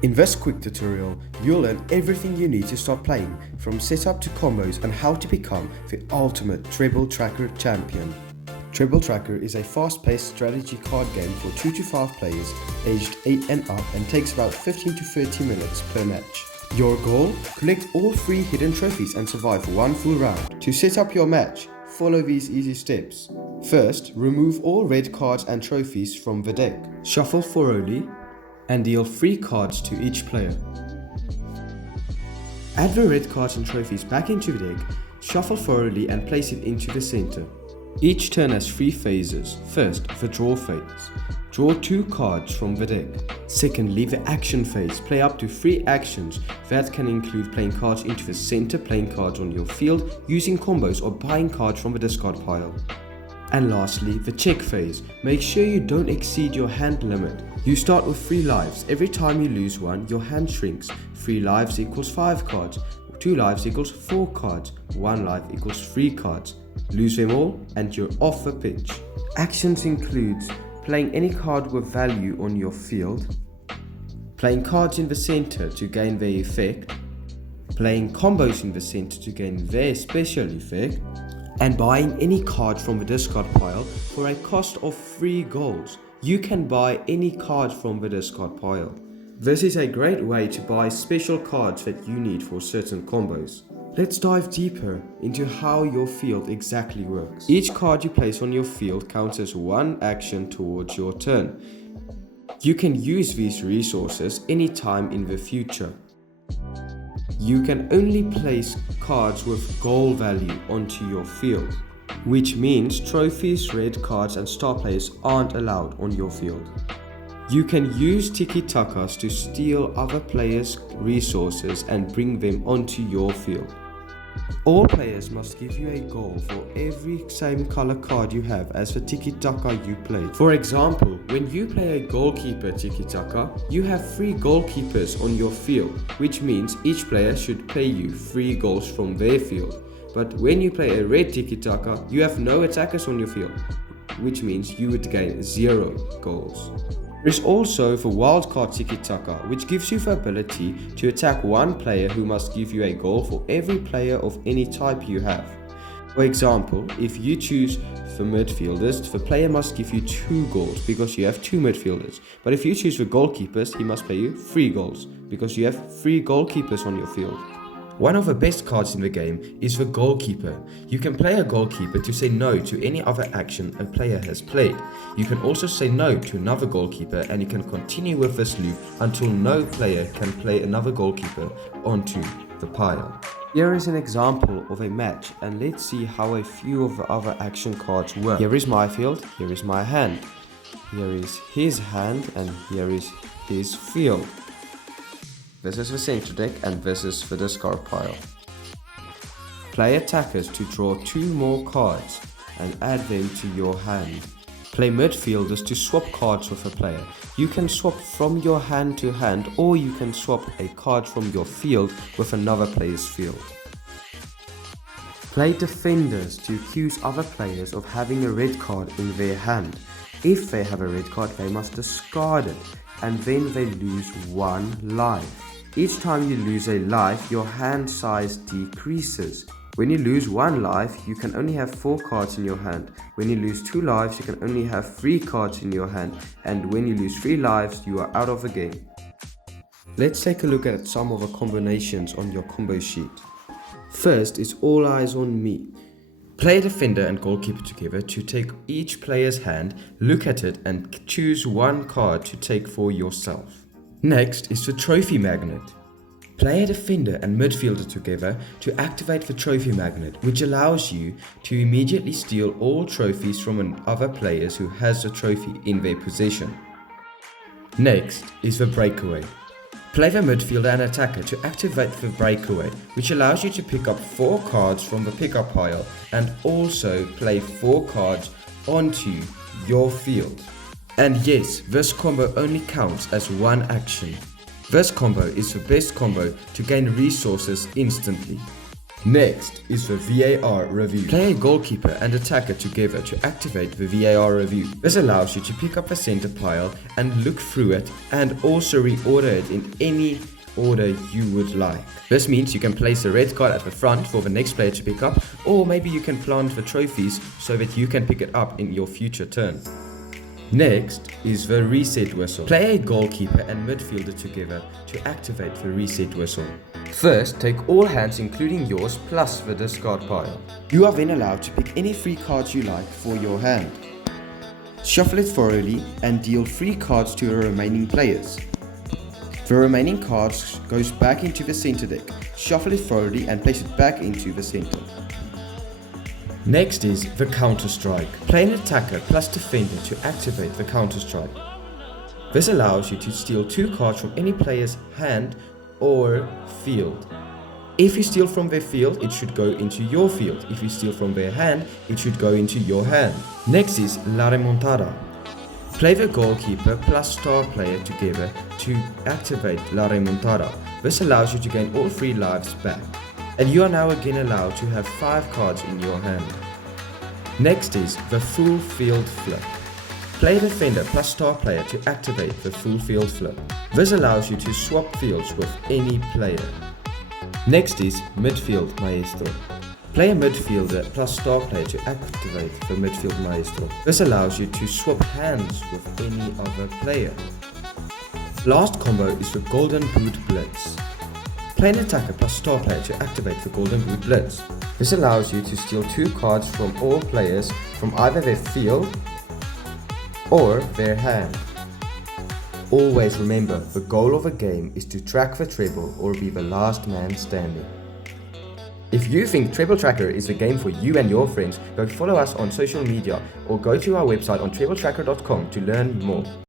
In this quick tutorial, you'll learn everything you need to start playing, from setup to combos and how to become the ultimate Treble Tracker champion. Treble Tracker is a fast-paced strategy card game for 2 to 5 players, aged 8 and up, and takes about 15 to 30 minutes per match. Your goal? Collect all 3 hidden trophies and survive one full round. To set up your match, follow these easy steps. First, remove all red cards and trophies from the deck. Shuffle thoroughly and deal 3 cards to each player. Add the red cards and trophies back into the deck, shuffle thoroughly and place it into the center. Each turn has 3 phases. First, the draw phase. Draw 2 cards from the deck. Secondly, the action phase. Play up to 3 actions. That can include playing cards into the center, playing cards on your field, using combos or buying cards from the discard pile. And lastly, the check phase. Make sure you don't exceed your hand limit. You start with 3 lives. Every time you lose one, your hand shrinks. 3 lives equals 5 cards. 2 lives equals 4 cards. 1 life equals 3 cards. Lose them all and you're off the pitch. Actions includes playing any card with value on your field, playing cards in the center to gain their effect, playing combos in the center to gain their special effect, and buying any card from the discard pile for a cost of 3 golds. You can buy any card from the discard pile. This is a great way to buy special cards that you need for certain combos. Let's dive deeper into how your field exactly works. Each card you place on your field counts as 1 action towards your turn. You can use these resources anytime in the future. You can only place cards with goal value onto your field, which means trophies, red cards and star players aren't allowed on your field. You can use tiki-takas to steal other players' resources and bring them onto your field. All players must give you a goal for every same color card you have as the tiki-taka you played. For example, when you play a goalkeeper tiki-taka, you have 3 goalkeepers on your field, which means each player should pay you 3 goals from their field. But when you play a red tiki-taka, you have no attackers on your field, which means you would gain 0 goals. There is also the wildcard tiki-taka, which gives you the ability to attack one player who must give you a goal for every player of any type you have. For example, if you choose the midfielders, the player must give you 2 goals because you have 2 midfielders. But if you choose the goalkeepers, he must pay you 3 goals because you have 3 goalkeepers on your field. One of the best cards in the game is the goalkeeper. You can play a goalkeeper to say no to any other action a player has played. You can also say no to another goalkeeper and you can continue with this loop until no player can play another goalkeeper onto the pile. Here is an example of a match and let's see how a few of the other action cards work. Here is my field, here is my hand. Here is his hand and here is his field. This is the center deck and this is the discard pile. Play attackers to draw 2 more cards and add them to your hand. Play midfielders to swap cards with a player. You can swap from your hand to hand or you can swap a card from your field with another player's field. Play defenders to accuse other players of having a red card in their hand. If they have a red card, they must discard it and then they lose 1 life. Each time you lose a life, your hand size decreases. When you lose 1 life, you can only have 4 cards in your hand. When you lose 2 lives, you can only have 3 cards in your hand. And when you lose 3 lives, you are out of the game. Let's take a look at some of the combinations on your combo sheet. First is all eyes on me. Play a defender and goalkeeper together to take each player's hand, look at it and choose 1 card to take for yourself. Next is the trophy magnet. Play a defender and midfielder together to activate the trophy magnet, which allows you to immediately steal all trophies from other players who has the trophy in their possession. Next is the breakaway. Play the midfielder and attacker to activate the breakaway, which allows you to pick up 4 cards from the pickup pile and also play 4 cards onto your field. And yes, this combo only counts as 1 action. This combo is the best combo to gain resources instantly. Next is the VAR review. Play a goalkeeper and attacker together to activate the VAR review. This allows you to pick up the center pile and look through it and also reorder it in any order you would like. This means you can place a red card at the front for the next player to pick up, or maybe you can plant the trophies so that you can pick it up in your future turn. Next is the reset whistle. Play a goalkeeper and midfielder together to activate the reset whistle. First, take all hands including yours plus the discard pile. You are then allowed to pick any 3 cards you like for your hand. Shuffle it thoroughly and deal 3 cards to the remaining players. The remaining cards goes back into the center deck. Shuffle it thoroughly and place it back into the center. Next is the counter strike. Play an attacker plus defender to activate the counter strike. This allows you to steal 2 cards from any player's hand or field. If you steal from their field, it should go into your field. If you steal from their hand, it should go into your hand. Next is La Remontada. Play the goalkeeper plus star player together to activate La Remontada. This allows you to gain all 3 lives back. And you are now again allowed to have 5 cards in your hand. Next is the full field flip. Play defender plus star player to activate the full field flip. This allows you to swap fields with any player. Next is midfield maestro. Play a midfielder plus star player to activate the midfield maestro. This allows you to swap hands with any other player. Last combo is the golden boot blitz. Play an attacker plus star player to activate the golden boot blitz. This allows you to steal 2 cards from all players from either their field or their hand. Always remember, the goal of a game is to track the treble or be the last man standing. If you think Treble Tracker is a game for you and your friends, go follow us on social media or go to our website on trebletracker.com to learn more.